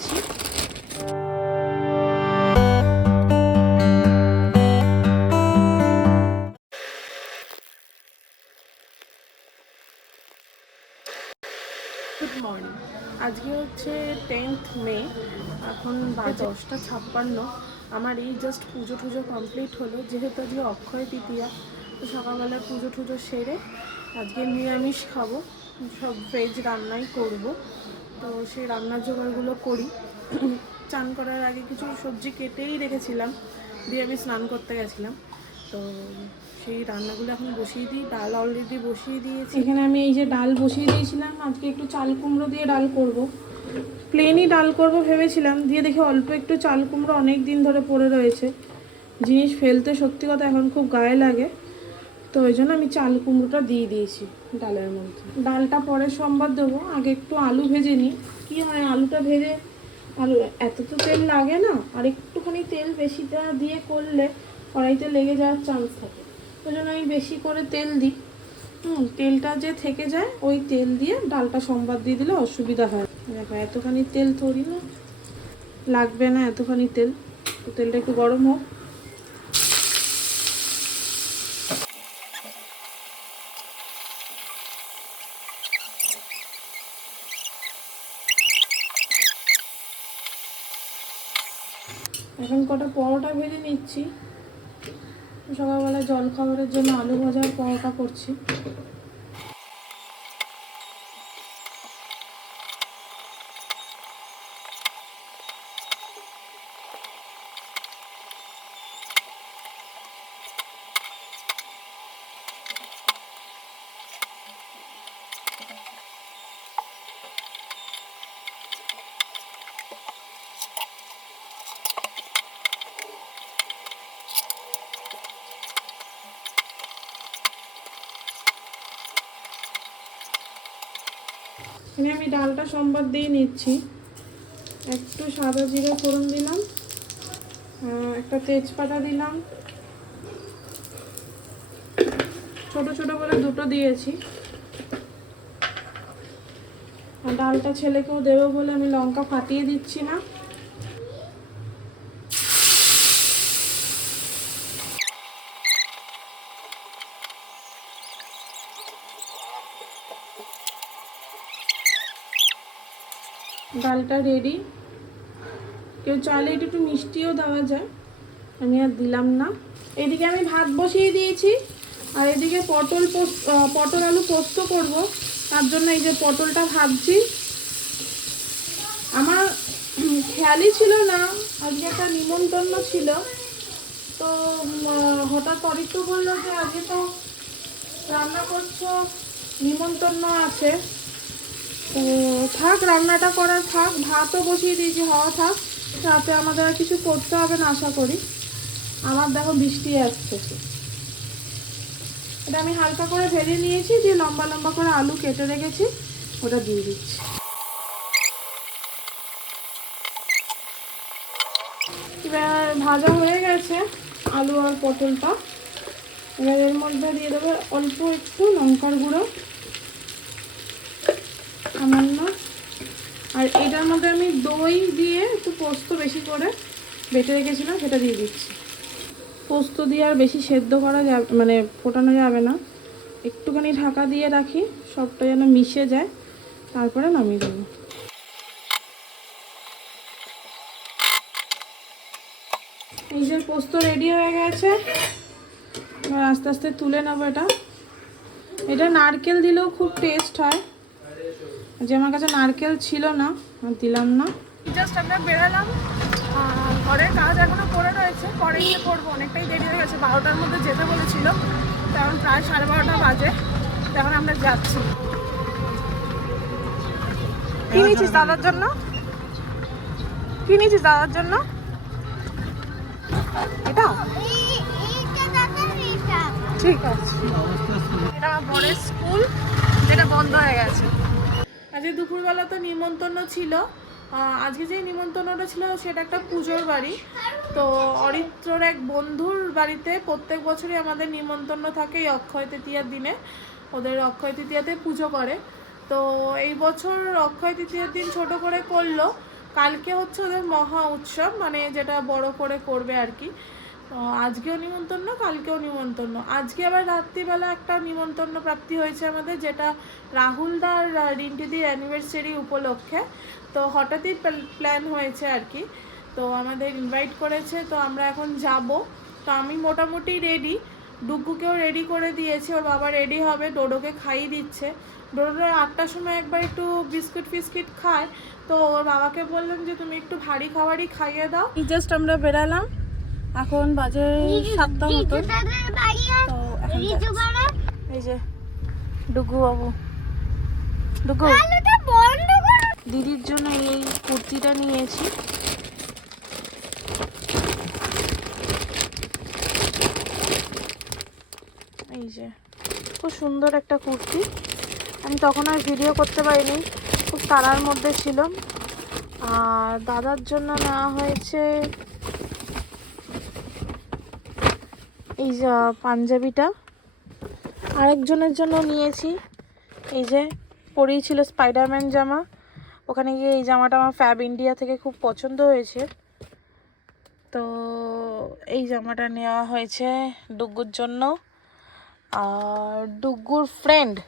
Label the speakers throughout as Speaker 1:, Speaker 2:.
Speaker 1: নিয়েছি good morning আজকে হচ্ছে টেন্থ মে এখন বাজে দশটা ছাপ্পান্ন। আমার এই জাস্ট পুজো টুজো কমপ্লিট হলো। যেহেতু আজকে অক্ষয় তৃতীয়া তো সকালবেলায় পুজো টুজো সেরে আজকে নিরামিষ খাব। সব ভেজ রান্নাই করব। তো সেই রান্নার জোগাড়গুলো করি। চান করার আগে কিছু সবজি কেটেই রেখেছিলাম দিয়ে আমি স্নান করতে গেছিলাম। তো সেই রান্নাগুলো এখন বসিয়ে দিই ডাল অলরেডি বসিয়ে দিয়েছি। এখানে আমি এই যে ডাল বসিয়ে দিয়েছিলাম আজকে একটু চাল কুমড়ো দিয়ে ডাল করব। প্লেনই ডাল করব ভেবেছিলাম দিয়ে দেখে অল্প একটু চাল কুমড়ো অনেক দিন ধরে পড়ে রয়েছে। জিনিস ফেলতে সত্যি কথা এখন খুব গায়ে লাগে। তো ওই জন্য আমি চাল কুমড়োটা দিয়ে দিয়েছি ডালের মধ্যে। ডালটা পরে সোমবার দেবো। আগে একটু আলু ভেজে নিই। কী হয়, আলুটা ভেজে আলু, এত তো তেল লাগে না, আর একটুখানি তেল বেশিটা দিয়ে করলে কড়াইতে লেগে যাওয়ার চান্স থাকে। ওই জন্য আমি বেশি করে তেল দিই। হুম, তেলটা যে থেকে যায়, ওই তেল দিয়ে ডালটা সোমবার দিয়ে দিলে অসুবিধা হয় দেখো, এতখানি তেল তৈরি না। লাগবে না এতখানি তেল। তেলটা একটু গরম হোক। এখন কটা পরোটা ভেজে নিচ্ছি। সকালবেলা জল খাবারের জন্য আলু ভাজার পরোটা করছি। এখানে আমি ডালটা সম্বাদ দিয়ে নিচ্ছি। একটু সাদা জিরে ফোড়ন দিলাম একটা তেজপাতা দিলাম। ছোট ছোট করে দুটো দিয়েছি। আর ডালটা ছেলেকেও দেবো বলে আমি লঙ্কা ফাটিয়ে দিচ্ছি না। ডালটা রেডি কেউ চাইলে একটু একটু মিষ্টিও দেওয়া যায়। আমি আর দিলাম না। এদিকে আমি ভাত বসিয়ে দিয়েছি। আর এদিকে পটল পটল আলু পোস্ত করব। তার জন্য এই যে পটলটা ভাবছি আমার খেয়ালই ছিল না। আজকে একটা নিমন্ত্রণ ছিল। তো হঠাৎ অরিত্য বলল যে আজকে তো রান্না করছ। নিমন্ত্রণ আছে। থাক, রান্নাটা করার থাক, ভাতও বসিয়ে দিয়েছি, হওয়া থাক। তাতে আমাদের আর কিছু করতে হবে না, আশা করি। আমার দেখো বৃষ্টি আসছে। এটা আমি হালকা করে ভেজে নিয়েছি, দিয়ে লম্বা লম্বা করে আলু কেটে রেখেছি, ওটা দিয়ে দিচ্ছি। এবার ভাজা হয়ে গেছে আলু আর পটলটা। এবার এর মধ্যে দিয়ে দেবে অল্প একটু লঙ্কার গুঁড়ো। সামান্য। আর এটার মধ্যে আমি দই দিয়ে একটু পোস্ত বেশি করে বেটে রেখেছিলাম, সেটা দিয়ে দিচ্ছি। পোস্ত দিয়ে আর বেশি সেদ্ধ করা যাবে মানে ফোটানো যাবে না। একটুখানি ঢাকা দিয়ে রাখি, সবটা যেন মিশে যায়, তারপরে নামিয়ে দেবো। এই যে পোস্ত রেডি হয়ে গেছে, এবার আস্তে আস্তে তুলে নেব এটা। এটা নারকেল দিলেও খুব টেস্ট হয়। যে আমার কাছে নারকেল ছিল না দিলাম না। জাস্ট আমরা বেরালাম ঘরের কাজ এখনও পড়ে রয়েছে পরে গিয়ে করব। অনেকটাই দেরি হয়ে গেছে বারোটার মধ্যে যেতে বলেছিল তখন প্রায় সাড়ে বারোটা বাজে তখন আমরা যাচ্ছি। কি নিয়েছিস দাদার জন্য? কি নিয়েছিস দাদার জন্য? এটা? ঠিক আছে। এটা আমার স্কুল যেটা বন্ধ হয়ে গেছে। আজকে দুপুরবেলা তো নিমন্ত্রণ ছিল। আজকে যে নিমন্ত্রণটা ছিল সেটা একটা পুজোর বাড়ি। তো অরিত্রর এক বন্ধুর বাড়িতে প্রত্যেক বছরই আমাদের নিমন্ত্রণ থাকে এই অক্ষয় তৃতীয়ার দিনে। ওদের অক্ষয় তৃতীয়াতে পুজো করে। তো এই বছর অক্ষয় তৃতীয়ার দিন ছোট করে করল। কালকে হচ্ছে ওদের মহা উৎসব মানে যেটা বড় করে করবে আর কি। আজকেও নিমন্ত্রণ, কালকেও নিমন্ত্রণ। আজকে আবার রাত্রিবেলা একটা নিমন্ত্রণ প্রাপ্তি হয়েছে আমাদের, যেটা রাহুলদার রিন্টিদির অ্যানিভার্সারি উপলক্ষে। তো হঠাৎই প্ল্যান হয়েছে আর কি। তো আমাদের ইনভাইট করেছে, তো আমরা এখন যাব। তো আমি মোটামুটি রেডি ডুগুকেও রেডি করে দিয়েছি, ওর বাবা রেডি হবে, ডোডোকে খাইয়ে দিচ্ছে। ডোডো আটটার সময় একবার একটু বিস্কুট ফিস্কিট খায়। তো ওর বাবাকে বললাম যে, তুমি একটু ভারী খাবারই খাইয়ে দাও। জাস্ট আমরা বেরালাম। এখন বাজে সাতটা মতো। এই যে ডুগু বাবু ডুগু। দিদির জন্য এই কুর্তিটা নিয়েছি। এই যে, খুব সুন্দর একটা কুর্তি। আমি তখন আর ভিডিও করতে পারিনি, খুব তারার মধ্যে ছিলাম। আর দাদার জন্য নেওয়া হয়েছে এই যে পাঞ্জাবিটা। আরেকজনের জন্য নিয়েছি। এই যে, পরেই ছিল স্পাইডারম্যান জামা। ওখানে গিয়ে এই জামাটা আমার ফ্যাব ইন্ডিয়া থেকে খুব পছন্দ হয়েছে। তো এই জামাটা নেওয়া হয়েছে ডুগ্গুর জন্য। আর ডুগ্গুর ফ্রেন্ড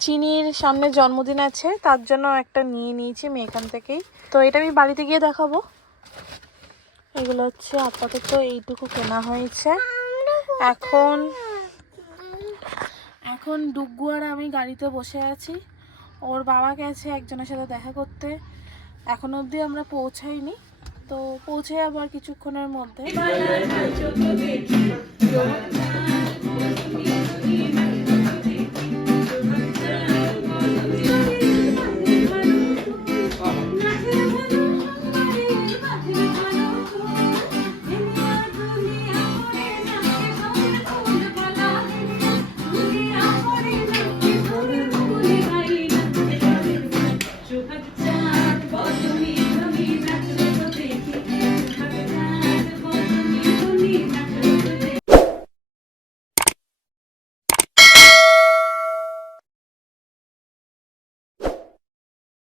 Speaker 1: চিনির সামনে জন্মদিন আছে, তার জন্য একটা নিয়ে নিয়েছি আমি এখান থেকেই। তো এটা আমি বাড়িতে গিয়ে দেখাবো। এগুলো হচ্ছে আপাতত এইটুকু কেনা হয়েছে। এখন এখন ডুগ্গু আর আমি গাড়িতে বসে আছি। ওর বাবা গেছে একজনের সাথে দেখা করতে। এখন অবধি আমরা পৌঁছাইনি। তো পৌঁছে আবার কিছুক্ষণের মধ্যে।